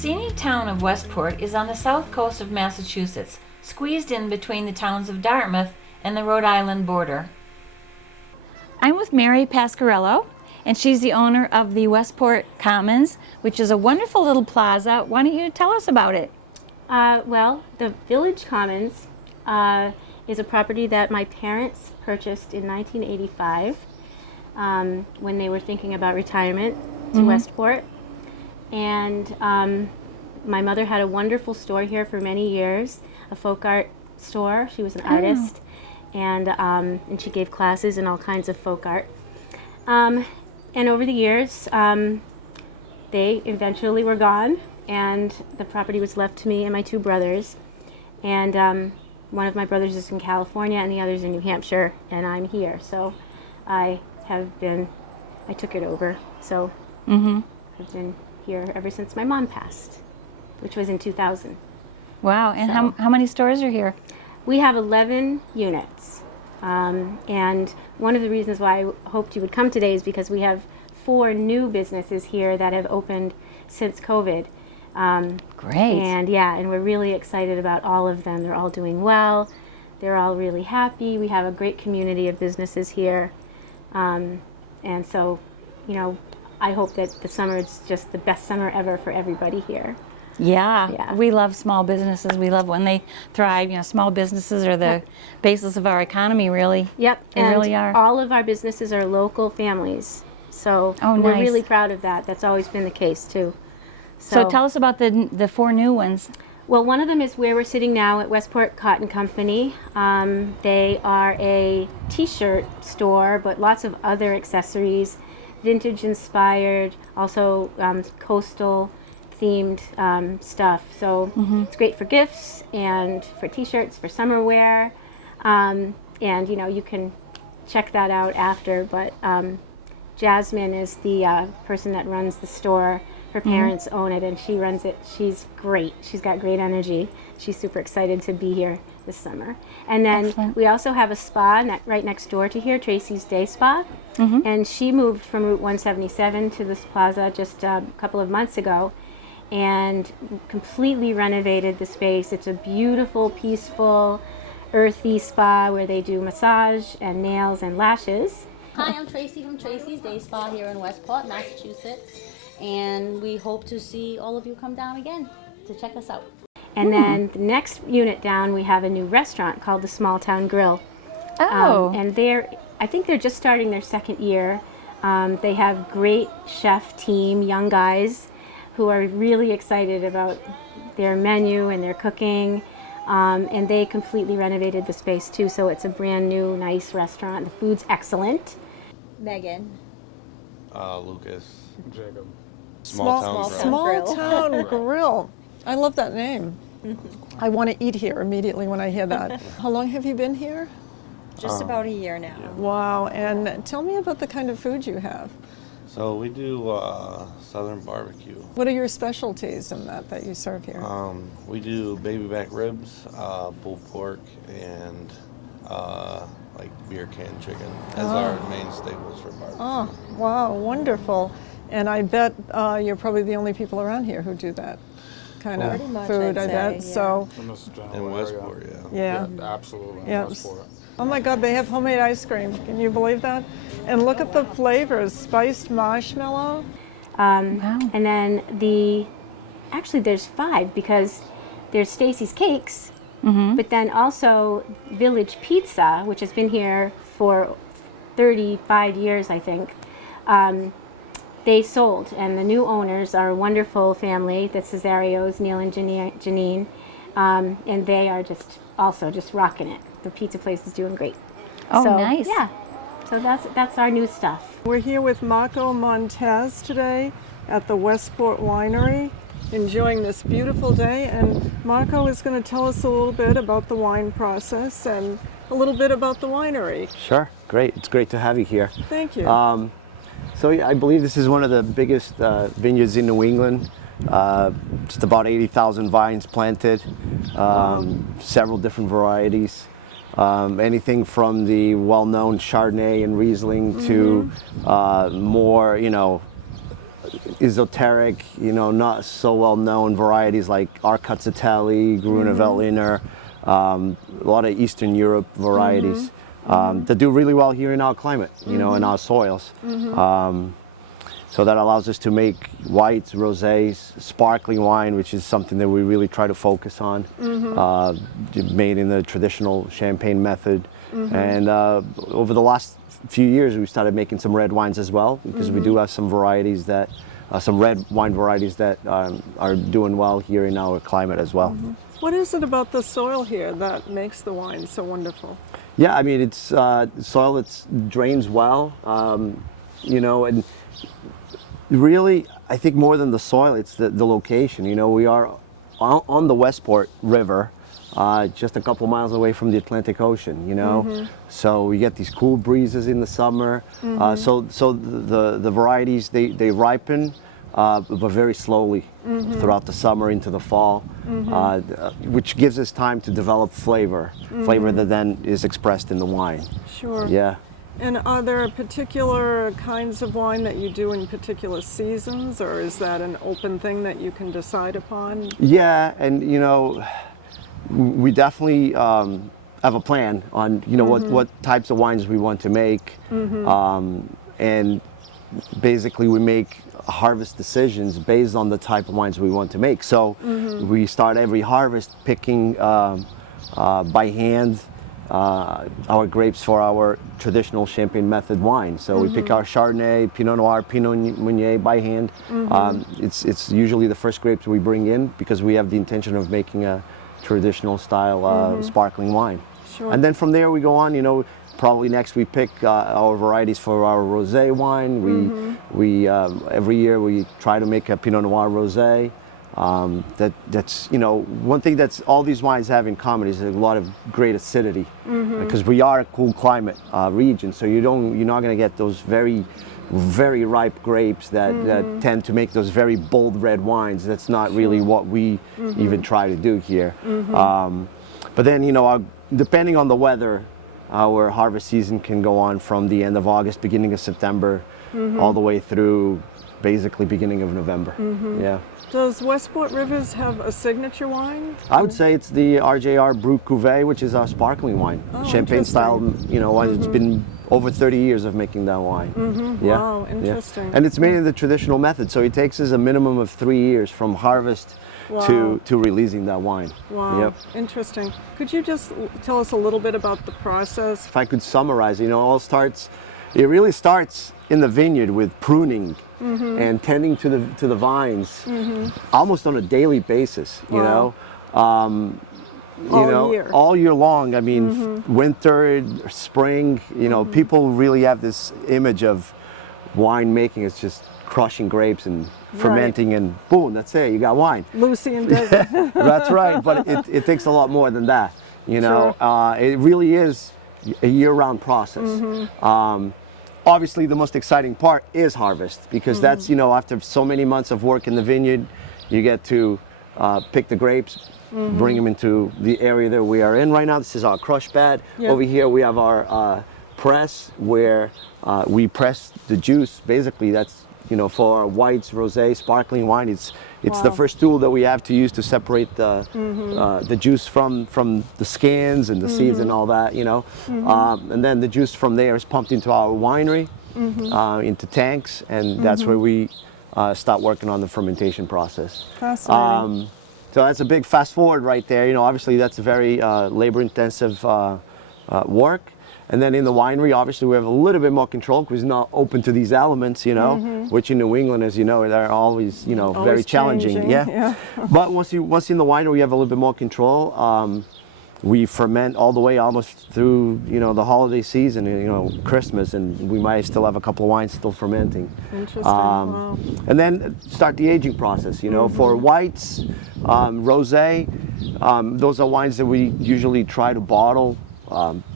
scenic town of Westport is on the south coast of Massachusetts, squeezed in between the towns of Dartmouth and the Rhode Island border. I'm with Mary Pasquarello, and she's the owner of the Westport Commons, which is a wonderful little plaza. Why don't you tell us about it? Well, the Village Commons is a property that my parents purchased in 1985 when they were thinking about retirement to Westport. And my mother had a wonderful store here for many years, a folk art store. She was an artist, and she gave classes in all kinds of folk art. And over the years, they eventually were gone, and the property was left to me and my two brothers. And one of my brothers is in California, and the other's in New Hampshire, and I'm here. So I took it over. So I've been here ever since my mom passed, which was in 2000. Wow, and how many stores are here? We have 11 units. And one of the reasons why I hoped you would come today is because we have 4 new businesses here that have opened since COVID. Great. And we're really excited about all of them. They're all doing well. They're all really happy. We have a great community of businesses here. And so, I hope that the summer is just the best summer ever for everybody here. Yeah, we love small businesses. We love when they thrive. Small businesses are the basis of our economy, really. Yep, They really are. All of our businesses are local families. So we're really proud of that. That's always been the case, too. So tell us about the 4 new ones. Well, one of them is where we're sitting now at Westport Cotton Company. They are a t-shirt store, but lots of other accessories, vintage inspired, also coastal themed stuff. So it's great for gifts and for t-shirts, for summer wear. And you can check that out after, but Jasmine is the person that runs the store. Her parents own it, and she runs it. She's great. She's got great energy. She's super excited to be here this summer. And then we also have a spa right next door to here, Tracy's Day Spa. And she moved from Route 177 to this plaza just a couple of months ago and completely renovated the space. It's a beautiful, peaceful, earthy spa where they do massage and nails and lashes. Hi, I'm Tracy from Tracy's Day Spa here in Westport, Massachusetts. And we hope to see all of you come down again to check us out. And then the next unit down, we have a new restaurant called the Small Town Grill. And I think they're just starting their 2nd year. They have great chef team, young guys who are really excited about their menu and their cooking. And they completely renovated the space too, so it's a brand new, nice restaurant. The food's excellent. Megan. Lucas. Jacob. Small Town Grill. I love that name. I want to eat here immediately when I hear that. How long have you been here? Just about a year now. Wow, and tell me about the kind of food you have. So we do Southern barbecue. What are your specialties in that you serve here? We do baby back ribs, pulled pork, and like beer can chicken as our main staples for barbecue. Oh, wow, wonderful. And I bet you're probably the only people around here who do that kind of food, I bet. Yeah. So In Westport, yeah. Absolutely. Yeah. Westport. Oh my God, they have homemade ice cream. Can you believe that? And look at the flavors, spiced marshmallow. Wow. And then actually there's 5 because there's Stacy's Cakes, but then also Village Pizza, which has been here for 35 years, I think. They sold, and the new owners are a wonderful family, the Cesarios, Neil and Janine, and they are just rocking it. The pizza place is doing great. Oh, nice. Yeah, so that's our new stuff. We're here with Marco Montez today at the Westport Winery, enjoying this beautiful day, and Marco is going to tell us a little bit about the wine process and a little bit about the winery. Sure, great. It's great to have you here. Thank you. So I believe this is one of the biggest vineyards in New England. Just about 80,000 vines planted, several different varieties. Anything from the well-known Chardonnay and Riesling to more, esoteric, not so well known varieties like Arcuzatelli, Grüner Veltliner, a lot of Eastern Europe varieties that do really well here in our climate, in our soils. So that allows us to make whites, rosés, sparkling wine, which is something that we really try to focus on, made in the traditional champagne method. And over the last few years, we started making some red wines as well, because we do have some varieties that, some red wine varieties that are doing well here in our climate as well. What is it about the soil here that makes the wine so wonderful? Yeah, I mean, it's soil that drains well, and really, I think more than the soil, it's the location. We are on the Westport River, just a couple miles away from the Atlantic Ocean, so we get these cool breezes in the summer. So the varieties, they ripen, but very slowly throughout the summer into the fall, which gives us time to develop flavor that then is expressed in the wine. Sure. Yeah. And are there particular kinds of wine that you do in particular seasons, or is that an open thing that you can decide upon? Yeah, and we definitely have a plan on what types of wines we want to make, and basically we make harvest decisions based on the type of wines we want to make. So we start every harvest picking by hand our grapes for our traditional champagne method wine. So we pick our Chardonnay, Pinot Noir, Pinot Meunier by hand. It's usually the first grapes we bring in because we have the intention of making a traditional style sparkling wine. Sure. And then from there we go on, probably next we pick our varieties for our rosé wine. We every year we try to make a Pinot Noir rosé. That's one thing that's all these wines have in common is a lot of great acidity, because we are a cool climate region, so you're not going to get those very ripe grapes that tend to make those very bold red wines. That's not really what we even try to do here. But then depending on the weather, our harvest season can go on from the end of August, beginning of September, all the way through basically beginning of November. Yeah. Does Westport Rivers have a signature wine? I would say it's the RJR Brut Cuvée, which is our sparkling wine, champagne style. Wine. It's been over 30 years of making that wine. Yeah. Wow, interesting. Yeah. And it's made in the traditional method, so it takes us a minimum of 3 years from harvest to releasing that wine. Wow, Yep. interesting. Could you just tell us a little bit about the process? If I could summarize, it really starts in the vineyard with pruning and tending to the vines almost on a daily basis. All year long. I mean, winter, spring. People really have this image of wine making. It's just crushing grapes and fermenting, and boom, that's it. You got wine. Lucy and Daisy. That's right. But it takes a lot more than that. Sure. It really is a year-round process. Obviously, the most exciting part is harvest, because that's, after so many months of work in the vineyard, you get to pick the grapes, bring them into the area that we are in right now. This is our crush pad. Yep. Over here, we have our press, where we press the juice. Basically, that's, for our whites, rosé, sparkling wine. It's the first tool that we have to use to separate the juice from the skins and the seeds and all that, and then the juice from there is pumped into our winery, into tanks, and that's where we start working on the fermentation process. Fascinating. So that's a big fast forward right there. Obviously that's a very labor intensive work. And then in the winery, obviously, we have a little bit more control because it's not open to these elements, which in New England, as you know, they're always, very challenging. changing, yeah. But once in the winery, we have a little bit more control. We ferment all the way almost through, the holiday season, Christmas, and we might still have a couple of wines still fermenting. Interesting. Wow. And then start the aging process, for whites, rosé, those are wines that we usually try to bottle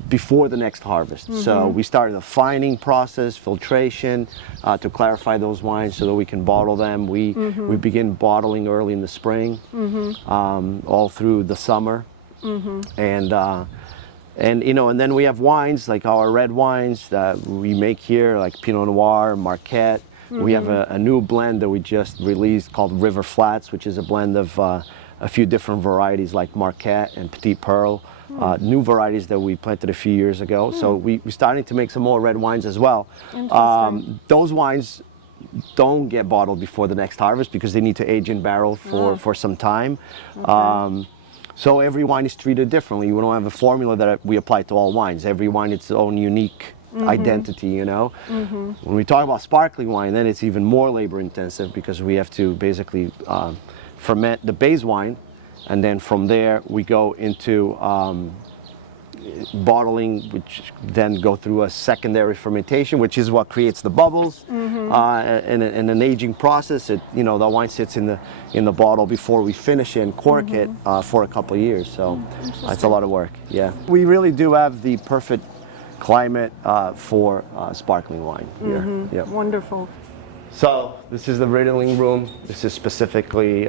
before the next harvest. So we start the fining process, filtration, to clarify those wines so that we can bottle them. We begin bottling early in the spring, all through the summer. And then we have wines like our red wines that we make here, like Pinot Noir, Marquette. We have a new blend that we just released called River Flats, which is a blend of a few different varieties like Marquette and Petite Pearl, new varieties that we planted a few years ago. So we're starting to make some more red wines as well. Those wines don't get bottled before the next harvest because they need to age in barrel for some time. So every wine is treated differently. We don't have a formula that we apply to all wines. Every wine its own unique identity, you know. When we talk about sparkling wine, then it's even more labor intensive because we have to basically ferment the base wine, and then from there we go into bottling, which then go through a secondary fermentation, which is what creates the bubbles. And an aging process. The wine sits in the bottle before we finish it and cork it for a couple of years. So it's a lot of work. Yeah, we really do have the perfect climate for sparkling wine here. Yeah. Wonderful. So this is the riddling room. This is specifically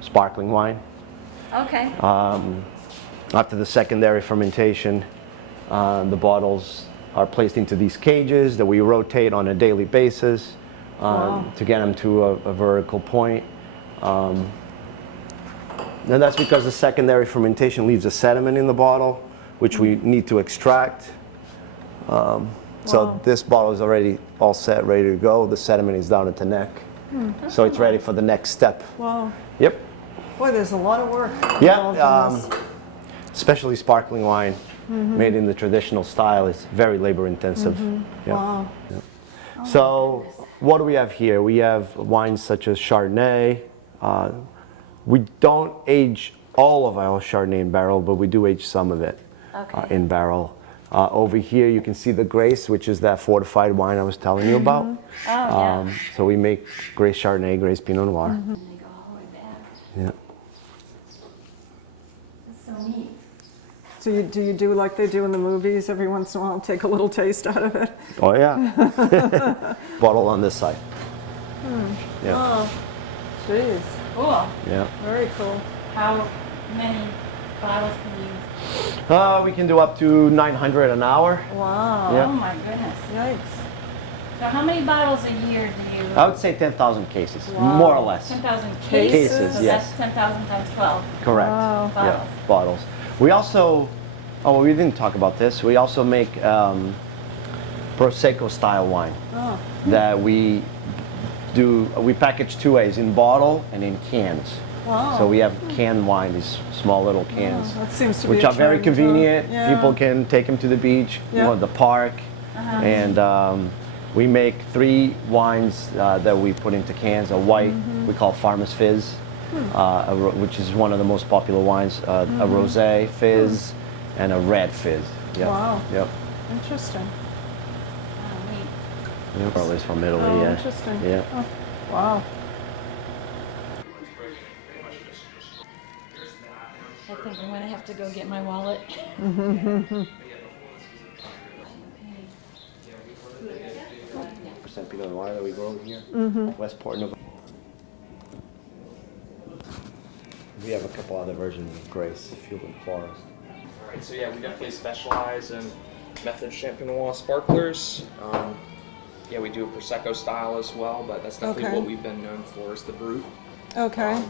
sparkling wine. Okay. After the secondary fermentation, the bottles are placed into these cages that we rotate on a daily basis to get them to a vertical point. And that's because the secondary fermentation leaves a sediment in the bottle, which we need to extract. So this bottle is already all set, ready to go. The sediment is down at the neck. So it's ready for the next step. Wow. Yep. Boy, there's a lot of work. Yeah. involved in this. Especially sparkling wine made in the traditional style is very labor intensive. Yeah. Wow. So what do we have here? We have wines such as Chardonnay. We don't age all of our Chardonnay in barrel, but we do age some of it in barrel. Over here you can see the Grace, which is that fortified wine I was telling you about. So we make Grace Chardonnay, Grace Pinot Noir. And they go all the way back. Yeah. It's so neat. So do you do like they do in the movies? Every once in a while, take a little taste out of it. Oh yeah. Bottle on this side. Yeah. Oh, jeez. Cool. Yeah. Very cool. How many bottles can you? We can do up to 900 an hour. Wow. Yeah. Oh my goodness. Yikes. So how many bottles a year do you? I would say 10,000 cases, more or less. 10,000 cases. Cases, So yes. that's 10,000 times 12 Correct. Wow. Yeah, bottles. bottles. We also, we didn't talk about this. We also make Prosecco style wine that we package two ways, in bottle and in cans. Wow. So we have canned wine, these small little cans, That seems to be which a are very trend, convenient. yeah. People can take them to the beach, Yeah. the park, and we make 3 wines that we put into cans. A white we call Farmer's Fizz, which is one of the most popular wines. A rosé fizz and a red fizz. Yep. Wow. Yep. Interesting. Oh, neat. Yep. Always from Italy. Oh, yeah. interesting. Yeah. Oh, wow. I think I'm gonna have to go get my wallet. Percent Pinot Noir that we grow here. Westport. We have a couple other versions of Grace, Field and Forest. Alright, so yeah, we definitely specialize in method Champignon Noir sparklers. Yeah, we do a Prosecco style as well, but that's definitely Okay. what we've been known for is the Brut. Okay.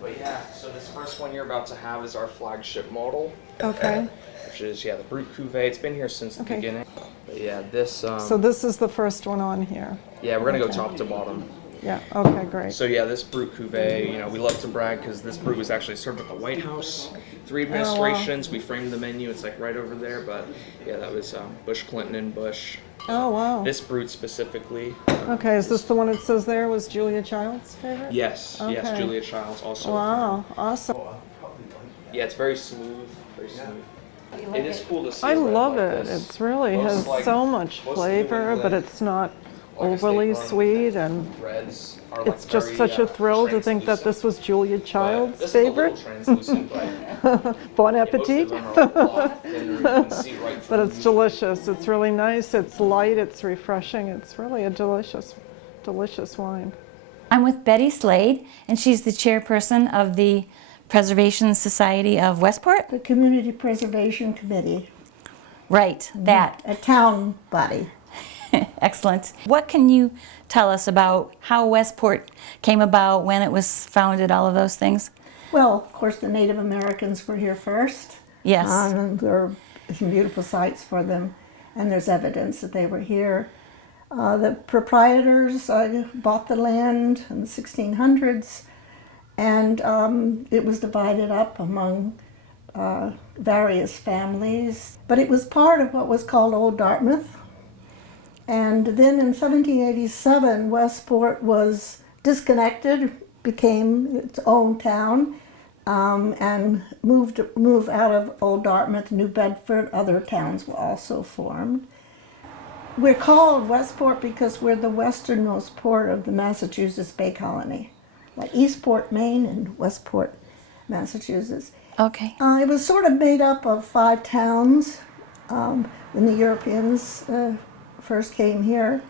But yeah, so this first one you're about to have is our flagship model, Okay. which is, the Brut Cuvée. It's been here since the Okay. beginning. But yeah, this, So this is the first one on here. yeah, we're gonna go top to bottom. Yeah. Okay. Great. So yeah, this Brut Cuvée, we love to brag because this Brut was actually served at the White House 3 administrations. We framed the menu, it's like right over there, but yeah, that was Bush, Clinton, and Bush. Oh wow. This Brut specifically. Okay. Is this the one it says there was Julia Child's favorite? Yes, yes, Okay. Julia Childs also. Wow. Awesome. Yeah, it's very smooth, very smooth. It is cool to see. I a red love like it. this. It's really Most, has like, so much most flavor, New but England, it's not like a overly state run, sweet, and Reds are like it's just very, such a thrill to think that translucent, this was Julia but Child's this is a little favorite. translucent, but Bon most appetit. of them are like a lot thinner, you can see right But through it's them. delicious. It's really nice. It's light. It's refreshing. It's really a delicious, delicious wine. I'm with Betty Slade, and she's the chairperson of the Preservation Society of Westport. The Community Preservation Committee, Right, that. a town body. Excellent. What can you tell us about how Westport came about, when it was founded, all of those things? Well, of course, the Native Americans were here first. Yes. And there are some beautiful sites for them, and there's evidence that they were here. The proprietors bought the land in the 1600s, and it was divided up among various families. But it was part of what was called Old Dartmouth. And then in 1787, Westport was disconnected, became its own town, and moved out of Old Dartmouth, New Bedford. Other towns were also formed. We're called Westport because we're the westernmost port of the Massachusetts Bay Colony, like Eastport, Maine, and Westport, Massachusetts. Okay. It was sort of made up of 5 towns when the Europeans first came here.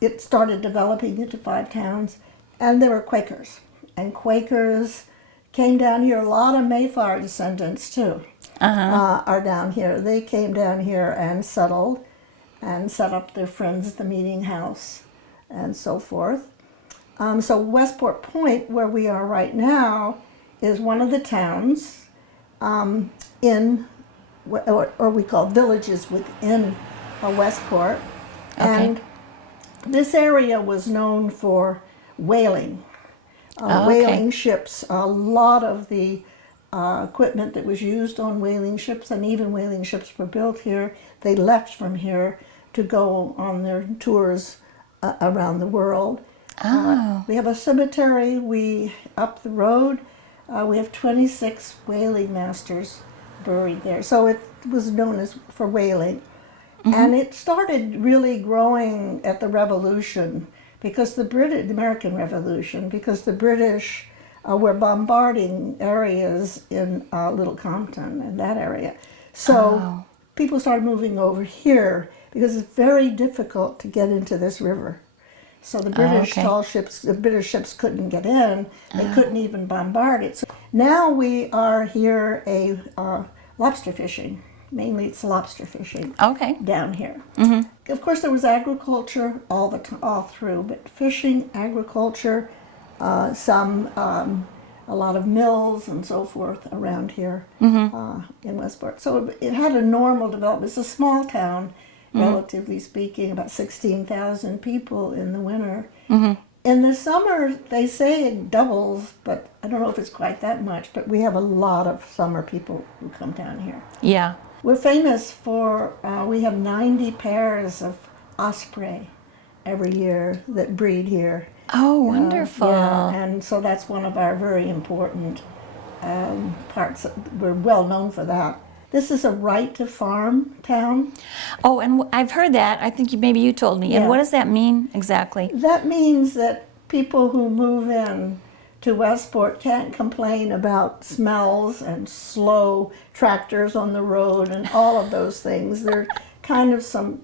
It started developing into 5 towns, and there were Quakers. And Quakers came down here. A lot of Mayflower descendants, too, are down here. They came down here and settled and set up their Friends at the Meeting House and so forth. So Westport Point, where we are right now, is one of the towns or we call villages within Westport. Okay. And this area was known for whaling. Whaling ships. A lot of the equipment that was used on whaling ships, and even whaling ships were built here. They left from here to go on their tours around the world. We have a cemetery. Up the road, we have 26 whaling masters buried there. So it was known as for whaling. And it started really growing at the Revolution, because the American Revolution, because the British were bombarding areas in Little Compton and that area. So people started moving over here because it's very difficult to get into this river. So the British tall ships, the British ships couldn't get in. They couldn't even bombard it. So now we are here lobster fishing. Mainly it's lobster fishing down here. Of course, there was agriculture all through, but fishing, agriculture, a lot of mills and so forth around here in Westport. So it had a normal development. It's a small town, relatively speaking, about 16,000 people in the winter. In the summer, they say it doubles, but I don't know if it's quite that much, but we have a lot of summer people who come down here. Yeah. We're famous for, we have 90 pairs of osprey every year that breed here. Oh, wonderful. Yeah, and so that's one of our very important parts. We're well known for that. This is a right to farm town. Oh, and I've heard that. I think maybe you told me. And Yeah. what does that mean exactly? That means that people who move in to Westport can't complain about smells and slow tractors on the road and all of those things. There are kind of some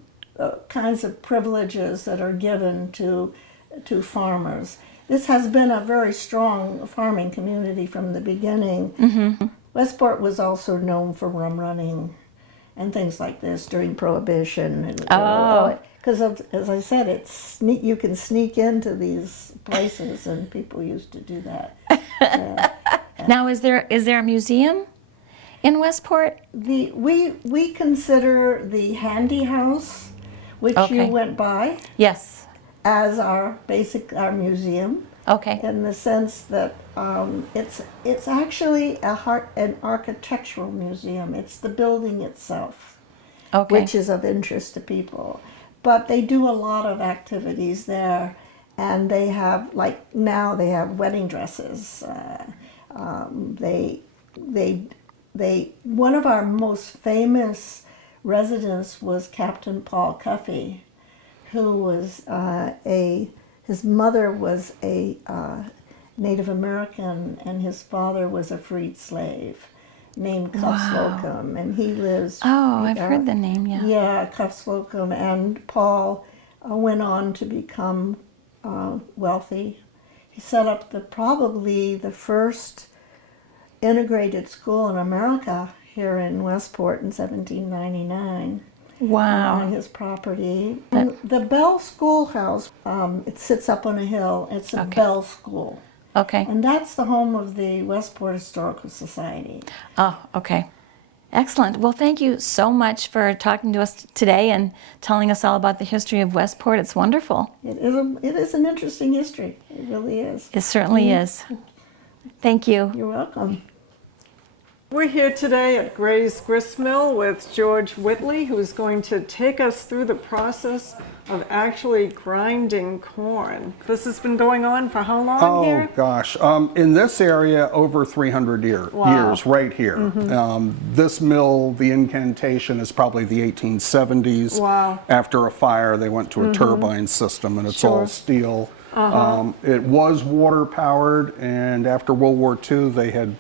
kinds of privileges that are given to farmers. This has been a very strong farming community from the beginning. Westport was also known for rum running and things like this during Prohibition. Because, as I said, you can sneak into these places, and people used to do that. Now, is there a museum in Westport? We consider the Handy House, which you went by, Yes. as our museum. Okay. In the sense that it's actually an architectural museum. It's the building itself, which is of interest to people. But they do a lot of activities there, and they have, like now they have wedding dresses. One of our most famous residents was Captain Paul Cuffey, who was his mother was a Native American, and his father was a freed slave named Cuff Slocum, and he lives. Oh, I've heard the name. Yeah. Yeah, Cuff Slocum, and Paul went on to become wealthy. He set up probably the first integrated school in America here in Westport in 1799. Wow. on his property. And the Bell Schoolhouse, it sits up on a hill. It's a Bell School. Okay. And that's the home of the Westport Historical Society. Oh, okay. Excellent. Well, thank you so much for talking to us today and telling us all about the history of Westport. It's wonderful. It is an interesting history. It really is. It certainly is. Thank you. You're welcome. We're here today at Grist Mill with George Whitley, who's going to take us through the process of actually grinding corn. This has been going on for how long here? Oh gosh, in this area over 300 years right here. This mill, the incantation is probably the 1870s. Wow. After a fire they went to a turbine system, and it's all steel. It was water powered, and after World War II they had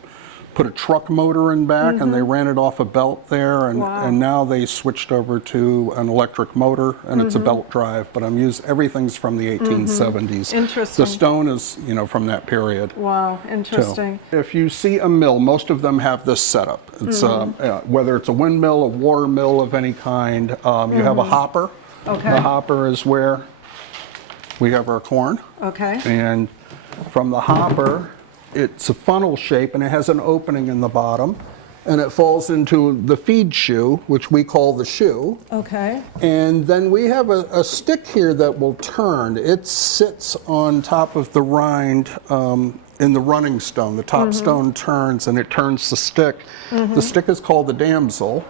put a truck motor in back and they ran it off a belt there, and now they switched over to an electric motor, and it's a belt drive, but everything's from the 1870s. Interesting. The stone is, from that period. Wow, interesting. So, if you see a mill, most of them have this setup. It's whether it's a windmill, a water mill of any kind. You have a hopper. Okay. The hopper is where we have our corn. Okay. And from the hopper, it's a funnel shape and it has an opening in the bottom, and it falls into the feed shoe, which we call the shoe. Okay. And then we have a stick here that will turn. It sits on top of the rind in the running stone. The top stone turns and it turns the stick. The stick is called the damsel.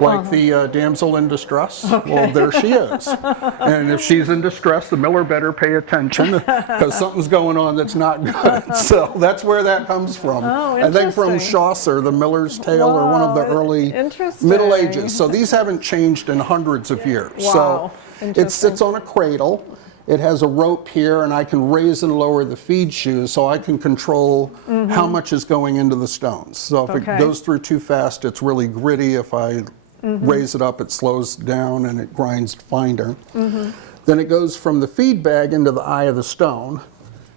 Like the damsel in distress. Well, there she is. And if she's in distress, the miller better pay attention because something's going on that's not good. So that's where that comes from. Oh, I think from interesting. Chaucer, the Miller's Tale, or one of the early Interesting. Middle Ages. So these haven't changed in hundreds of years. Wow. So it Interesting. sits on a cradle. It has a rope here, and I can raise and lower the feed shoe so I can control how much is going into the stones. So if it goes through too fast, it's really gritty. If I raise it up, it slows down and it grinds finer. Then it goes from the feed bag into the eye of the stone,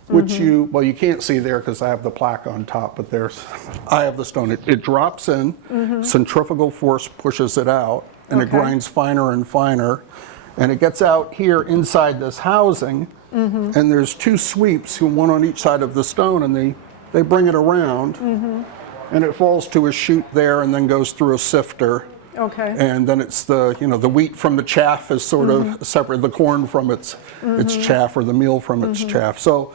which you can't see there because I have the plaque on top, but there's eye of the stone. It drops in, centrifugal force pushes it out, and it grinds finer and finer. And it gets out here inside this housing, and there's two sweeps, one on each side of the stone, and they bring it around, and it falls to a chute there and then goes through a sifter. Okay. And then it's the wheat from the chaff is sort of separate, the corn from its chaff, or the meal from its chaff. So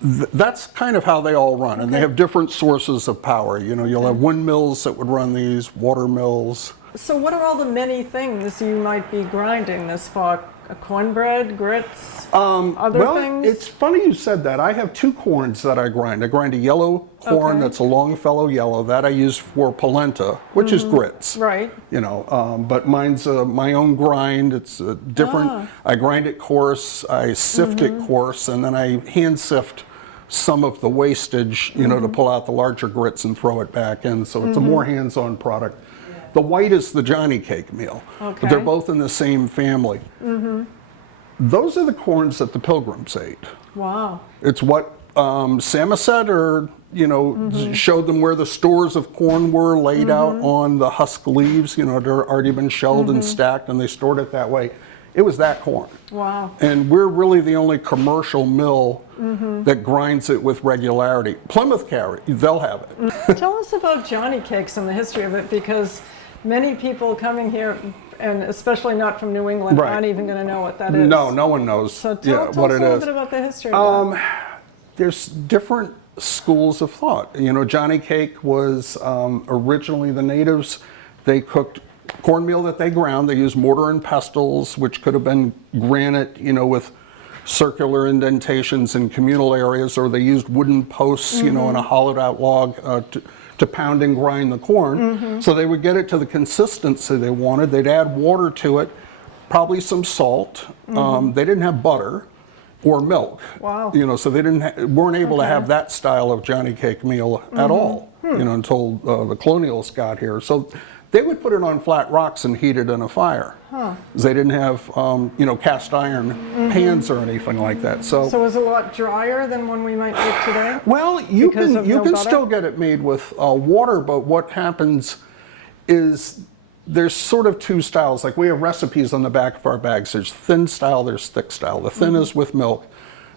that's kind of how they all run, and they have different sources of power. You'll have windmills that would run these, water mills. So what are all the many things you might be grinding this for? Cornbread, grits, other things? It's funny you said that. I have two corns that I grind. I grind a yellow corn that's a Longfellow yellow. That I use for polenta, which is grits. Right. But mine's my own grind. It's different. I grind it coarse, I sift it coarse, and then I hand sift some of the wastage, to pull out the larger grits and throw it back in. So it's a more hands-on product. The white is the Johnny cake meal, but they're both in the same family. Those are the corns that the Pilgrims ate. Wow. It's what Samoset showed them where the stores of corn were laid out on the husk leaves. They're already been shelled and stacked, and they stored it that way. It was that corn. Wow. And we're really the only commercial mill that grinds it with regularity. Plymouth carry, they'll have it. Tell us about Johnny cakes and the history of it, because many people coming here, and especially not from New England, aren't even going to know what that is. No one knows So tell us a little bit about the history of that. There's different schools of thought. Johnny cake was originally the natives. They cooked cornmeal that they ground. They used mortar and pestles, which could have been granite, with circular indentations in communal areas, or they used wooden posts, in a hollowed out log to pound and grind the corn. So they would get it to the consistency they wanted. They'd add water to it, probably some salt. They didn't have butter or milk. Wow. So they weren't able to have that style of Johnny cake meal at all, until the colonials got here. So they would put it on flat rocks and heat it in a fire. They didn't have, cast iron pans or anything like that. So it's a lot drier than one we might get today? Well, you can still get it made with water, but what happens is there's sort of two styles. Like we have recipes on the back of our bags. There's thin style, there's thick style. The thin is with milk.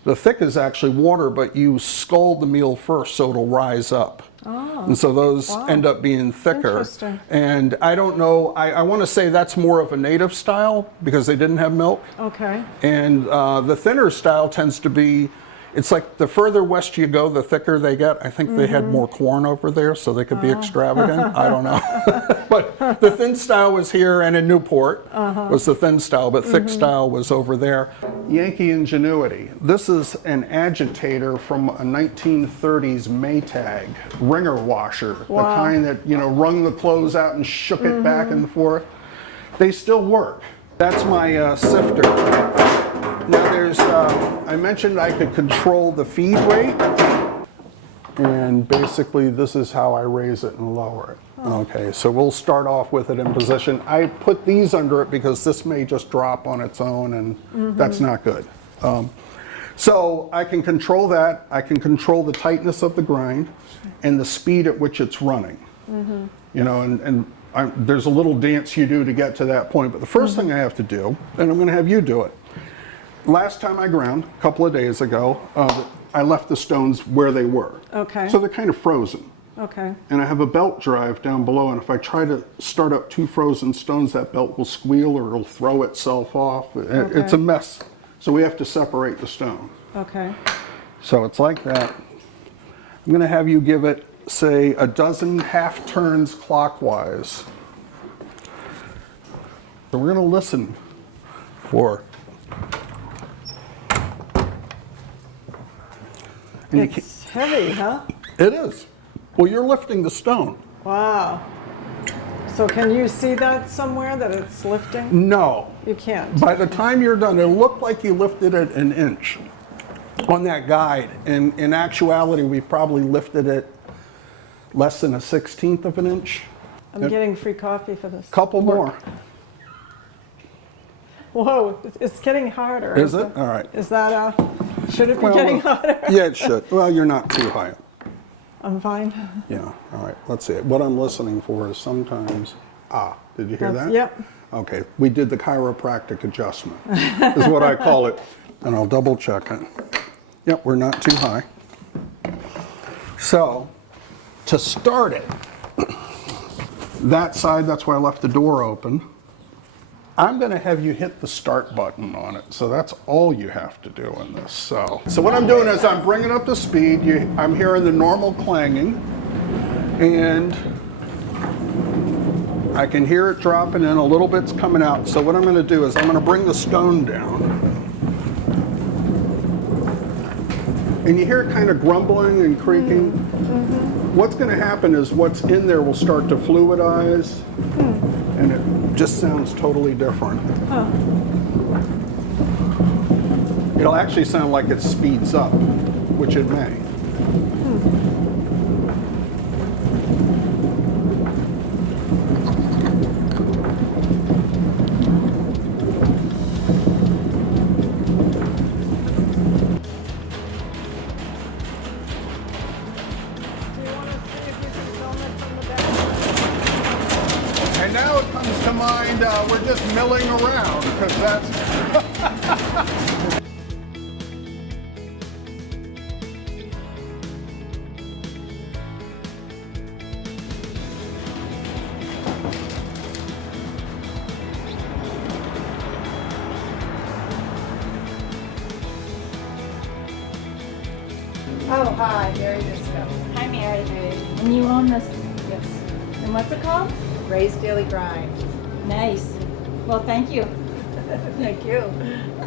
The thick is actually water, but you scald the meal first so it'll rise up. Oh, And so those end up being thicker. Interesting. And I don't know, I want to say that's more of a native style because they didn't have milk. Okay. And the thinner style tends to be, it's like the further west you go, the thicker they get. I think they had more corn over there, so they could be extravagant. I don't know. But the thin style was here, and in Newport was the thin style, but thick style was over there. Yankee Ingenuity. This is an agitator from a 1930s Maytag wringer washer, the kind that, you know, wrung the clothes out and shook it back and forth. They still work. That's my sifter. Now there's, I mentioned I could control the feed rate, and basically this is how I raise it and lower it. Okay, so we'll start off with it in position. I put these under it because this may just drop on its own, and that's not good. So I can control that. I can control the tightness of the grind and the speed at which it's running. You know, and there's a little dance you do to get to that point, but the first thing I have to do, and I'm going to have you do it. Last time I ground, a couple of days ago, I left the stones where they were. Okay. So they're kind of frozen. Okay. And I have a belt drive down below, and if I try to start up two frozen stones, that belt will squeal or it'll throw itself off. It's a mess. So we have to separate the stone. Okay. So it's like that. I'm going to have you give it, say, a dozen half turns clockwise. So we're going to listen for. And It's heavy, huh? it is. Well, you're lifting the stone. Wow. So can you see that somewhere that it's lifting? No. You can't. By the time you're done, it'll look like you lifted it an inch on that guide. And in actuality, we probably lifted it less than a 1/16 of an inch. I'm getting free coffee for this. Couple more. Whoa, it's getting harder. Is it? All right. Is that should it be getting harder? Yeah, it should. Well, you're not too high. I'm fine. Yeah, all right, let's see. What I'm listening for is sometimes, did you hear that? Yep. Okay, we did the chiropractic adjustment, is what I call it. And I'll double check it. Yep, we're not too high. So, to start it, that side, that's why I left the door open. I'm going to have you hit the start button on it. So that's all you have to do in this. So what I'm doing is I'm bringing up the speed. I'm hearing the normal clanging. And I can hear it dropping in. A little bit's coming out. So what I'm going to do is I'm going to bring the stone down. And you hear it kind of grumbling and creaking. What's going to happen is what's in there will start to fluidize. And it just sounds totally different. It'll actually sound like it speeds up, which it may. And now it comes to mind, we're just milling around, because that's... Oh, hi, Mary Disco. Hi, Mary. And you own this. Yes. And what's it called? Ray's Daily Grind. Nice. Well, thank you. Thank you.